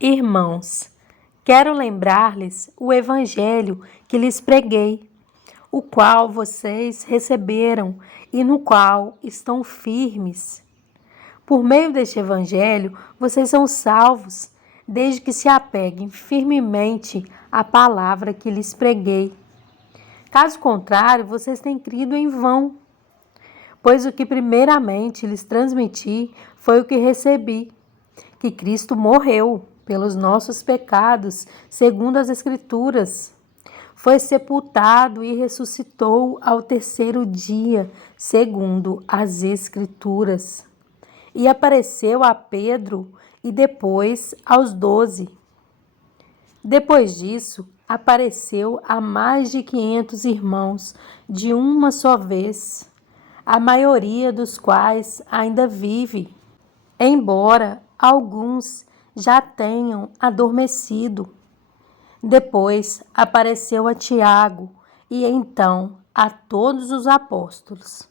Irmãos, quero lembrar-lhes o evangelho que lhes preguei, o qual vocês receberam e no qual estão firmes. Por meio deste evangelho, vocês são salvos, desde que se apeguem firmemente à palavra que lhes preguei. Caso contrário, vocês têm crido em vão, pois o que primeiramente lhes transmiti foi o que recebi, que Cristo morreu pelos nossos pecados, segundo as Escrituras. Foi sepultado e ressuscitou ao terceiro dia, segundo as Escrituras. E apareceu a Pedro e depois aos 12. Depois disso, apareceu a mais de 500 irmãos de uma só vez, a maioria dos quais ainda vive, embora alguns já tenham adormecido. Depois apareceu a Tiago e então a todos os apóstolos.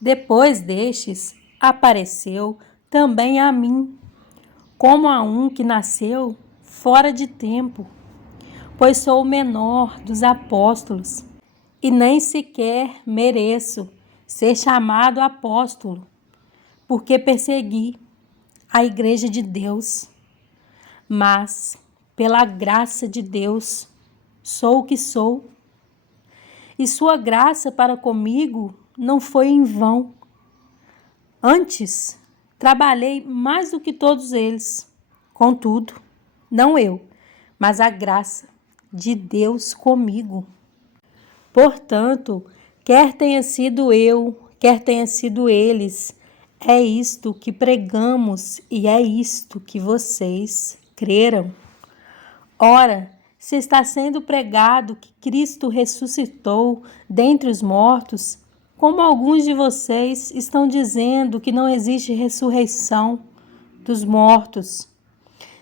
Depois destes, apareceu também a mim, como a um que nasceu fora de tempo, pois sou o menor dos apóstolos e nem sequer mereço ser chamado apóstolo, porque persegui a igreja de Deus. Mas, pela graça de Deus, sou o que sou. E sua graça para comigo não foi em vão. Antes, trabalhei mais do que todos eles. Contudo, não eu, mas a graça de Deus comigo. Portanto, quer tenha sido eu, quer tenha sido eles, é isto que pregamos e é isto que vocês creram. Ora, se está sendo pregado que Cristo ressuscitou dentre os mortos, como alguns de vocês estão dizendo que não existe ressurreição dos mortos.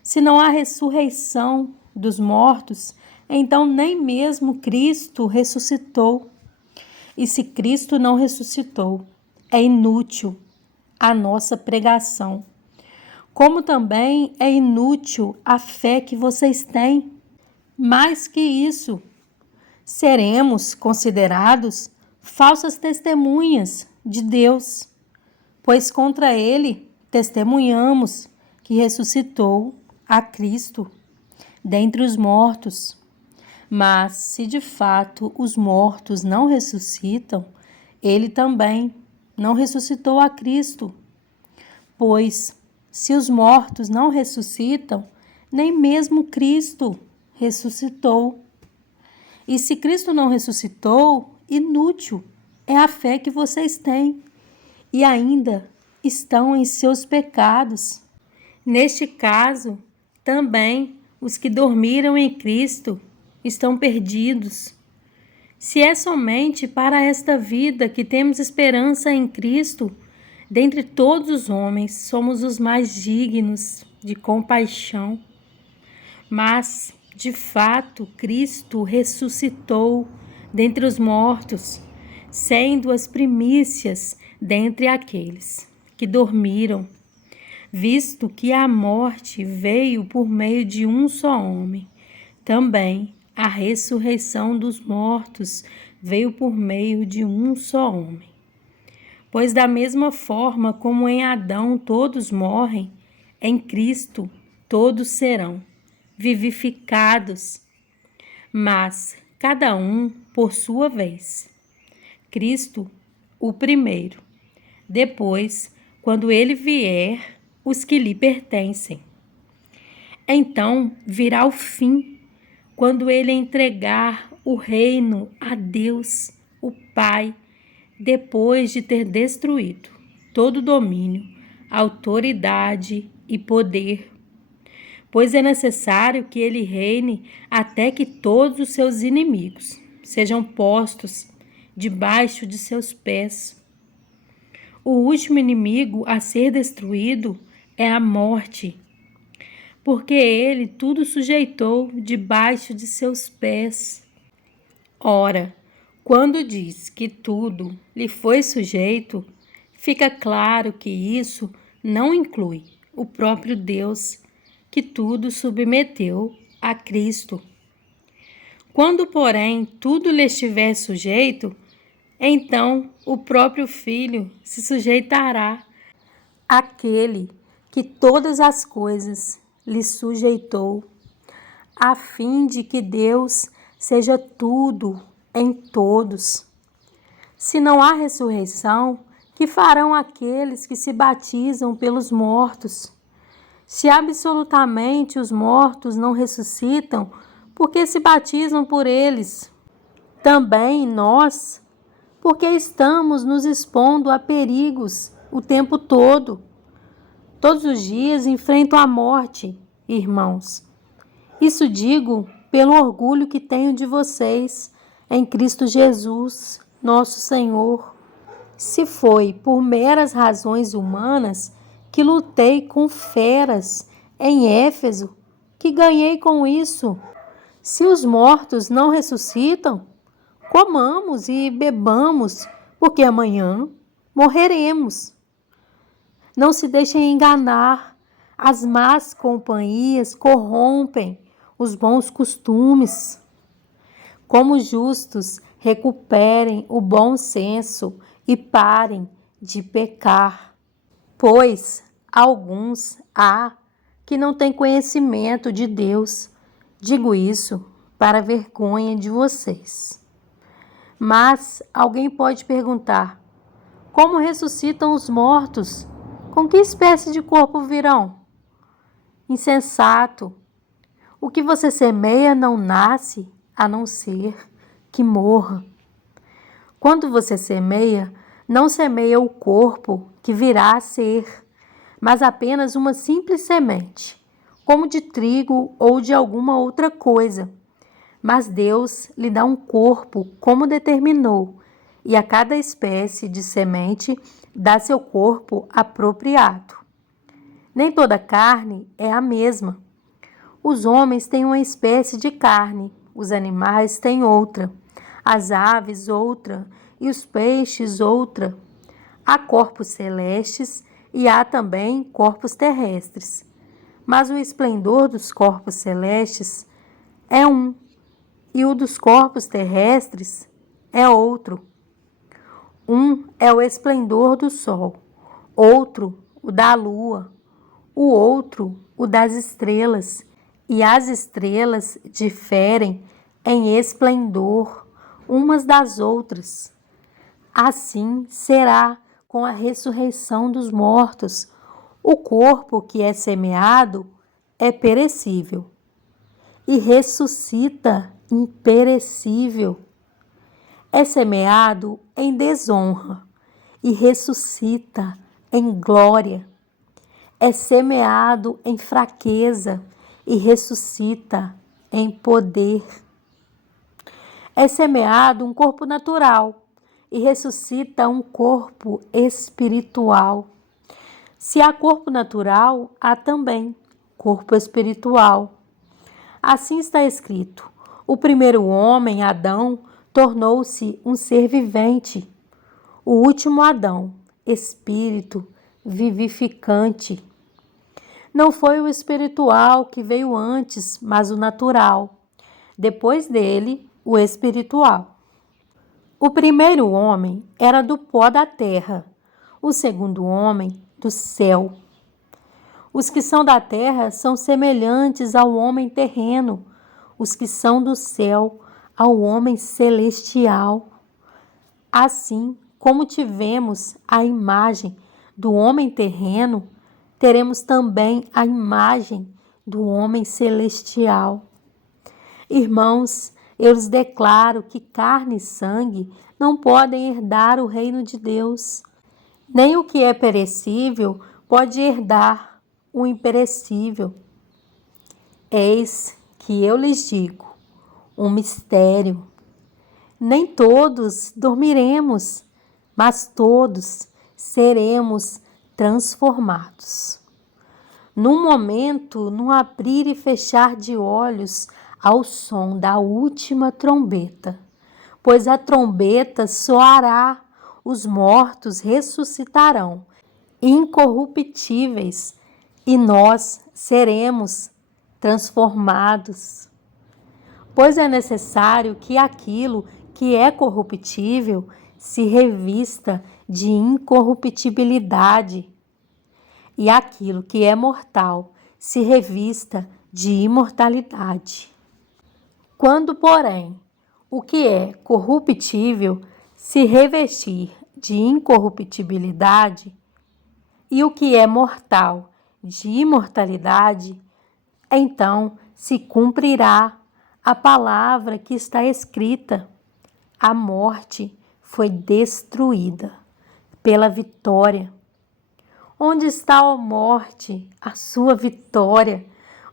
Se não há ressurreição dos mortos, então nem mesmo Cristo ressuscitou. E se Cristo não ressuscitou, é inútil a nossa pregação, como também é inútil a fé que vocês têm. Mais que isso, seremos considerados falsas testemunhas de Deus, pois contra ele testemunhamos que ressuscitou a Cristo dentre os mortos. Mas se de fato os mortos não ressuscitam, ele também não ressuscitou a Cristo. Pois, se os mortos não ressuscitam, nem mesmo Cristo ressuscitou. E se Cristo não ressuscitou, inútil é a fé que vocês têm, e ainda estão em seus pecados. Neste caso, também os que dormiram em Cristo estão perdidos. Se é somente para esta vida que temos esperança em Cristo, dentre todos os homens somos os mais dignos de compaixão. Mas, de fato, Cristo ressuscitou dentre os mortos, sendo as primícias dentre aqueles que dormiram, visto que a morte veio por meio de um só homem. Também a ressurreição dos mortos veio por meio de um só homem. Pois da mesma forma como em Adão todos morrem, em Cristo todos serão vivificados, mas cada um por sua vez. Cristo, o primeiro. Depois, quando ele vier, os que lhe pertencem. Então virá o fim, quando ele entregar o reino a Deus, o Pai, depois de ter destruído todo domínio, autoridade e poder. Pois é necessário que ele reine até que todos os seus inimigos sejam postos debaixo de seus pés. O último inimigo a ser destruído é a morte, porque ele tudo sujeitou debaixo de seus pés. Ora, quando diz que tudo lhe foi sujeito, fica claro que isso não inclui o próprio Deus, que tudo submeteu a Cristo. Quando, porém, tudo lhe estiver sujeito, então o próprio Filho se sujeitará àquele que todas as coisas lhe sujeitou, a fim de que Deus seja tudo em todos. Se não há ressurreição, que farão aqueles que se batizam pelos mortos? Se absolutamente os mortos não ressuscitam, por que se batizam por eles? Também nós, porque estamos nos expondo a perigos o tempo todo. Todos os dias enfrento a morte, irmãos. Isso digo pelo orgulho que tenho de vocês em Cristo Jesus, nosso Senhor. Se foi por meras razões humanas que lutei com feras em Éfeso, que ganhei com isso? Se os mortos não ressuscitam, comamos e bebamos, porque amanhã morreremos. Não se deixem enganar, as más companhias corrompem os bons costumes. Como justos, recuperem o bom senso e parem de pecar, pois alguns há que não têm conhecimento de Deus. Digo isso para a vergonha de vocês. Mas alguém pode perguntar: como ressuscitam os mortos? Com que espécie de corpo virão? Insensato! O que você semeia não nasce, a não ser que morra. Quando você semeia, não semeia o corpo que virá a ser, mas apenas uma simples semente, como de trigo ou de alguma outra coisa. Mas Deus lhe dá um corpo como determinou, e a cada espécie de semente dá seu corpo apropriado. Nem toda carne é a mesma. Os homens têm uma espécie de carne, os animais têm outra, as aves outra e os peixes outra. Há corpos celestes e há também corpos terrestres. Mas o esplendor dos corpos celestes é um, e o dos corpos terrestres é outro. Um é o esplendor do sol, outro o da lua, o outro o das estrelas, e as estrelas diferem em esplendor umas das outras. Assim será com a ressurreição dos mortos. O corpo que é semeado é perecível e ressuscita imperecível. É semeado em desonra e ressuscita em glória. É semeado em fraqueza e ressuscita em poder. É semeado um corpo natural e ressuscita um corpo espiritual. Se há corpo natural, há também corpo espiritual. Assim está escrito: o primeiro homem, Adão, tornou-se um ser vivente. O último Adão, espírito vivificante. Não foi o espiritual que veio antes, mas o natural. Depois dele, o espiritual. O primeiro homem era do pó da terra, o segundo homem do céu. Os que são da terra são semelhantes ao homem terreno, os que são do céu ao homem celestial. Assim como tivemos a imagem do homem terreno, teremos também a imagem do homem celestial. Irmãos, eu lhes declaro que carne e sangue não podem herdar o reino de Deus. Nem o que é perecível pode herdar o imperecível. Eis que eu lhes digo um mistério. Nem todos dormiremos, mas todos seremos transformados. Num momento, num abrir e fechar de olhos, ao som da última trombeta. Pois a trombeta soará, os mortos ressuscitarão, incorruptíveis, e nós seremos transformados. Pois é necessário que aquilo que é corruptível se revista de incorruptibilidade, e aquilo que é mortal se revista de imortalidade. Quando, porém, o que é corruptível se revestir de incorruptibilidade e o que é mortal de imortalidade, então se cumprirá a palavra que está escrita: a morte foi destruída pela vitória. Onde está, ó morte, a sua vitória?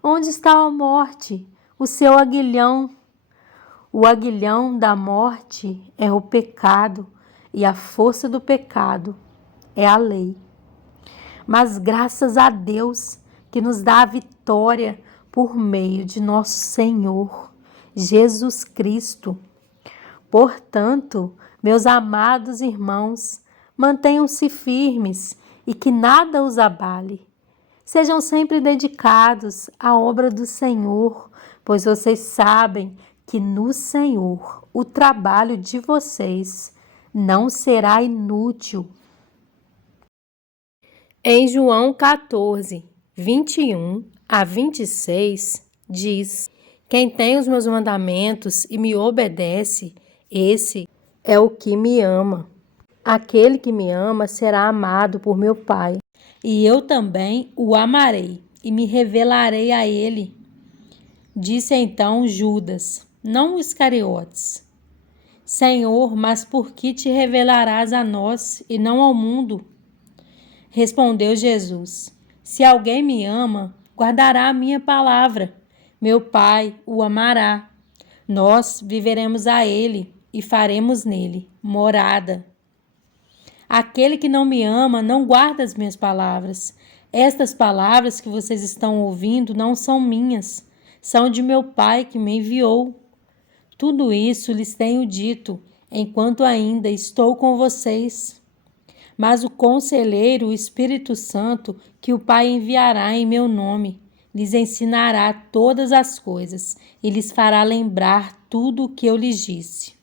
Onde está, ó morte, o seu aguilhão? O aguilhão da morte é o pecado, e a força do pecado é a lei. Mas graças a Deus que nos dá a vitória por meio de nosso Senhor Jesus Cristo. Portanto, meus amados irmãos, mantenham-se firmes e que nada os abale. Sejam sempre dedicados à obra do Senhor, pois vocês sabem que no Senhor o trabalho de vocês não será inútil. Em João 14, 21 a 26, diz: quem tem os meus mandamentos e me obedece, esse é o que me ama. Aquele que me ama será amado por meu Pai, e eu também o amarei e me revelarei a ele. Disse então Judas, não Iscariotes: Senhor, mas por que te revelarás a nós e não ao mundo? Respondeu Jesus: se alguém me ama, guardará a minha palavra. Meu Pai o amará. Nós viveremos a ele e faremos nele morada. Aquele que não me ama não guarda as minhas palavras. Estas palavras que vocês estão ouvindo não são minhas, são de meu Pai que me enviou. Tudo isso lhes tenho dito, enquanto ainda estou com vocês. Mas o Conselheiro, o Espírito Santo, que o Pai enviará em meu nome, lhes ensinará todas as coisas e lhes fará lembrar tudo o que eu lhes disse.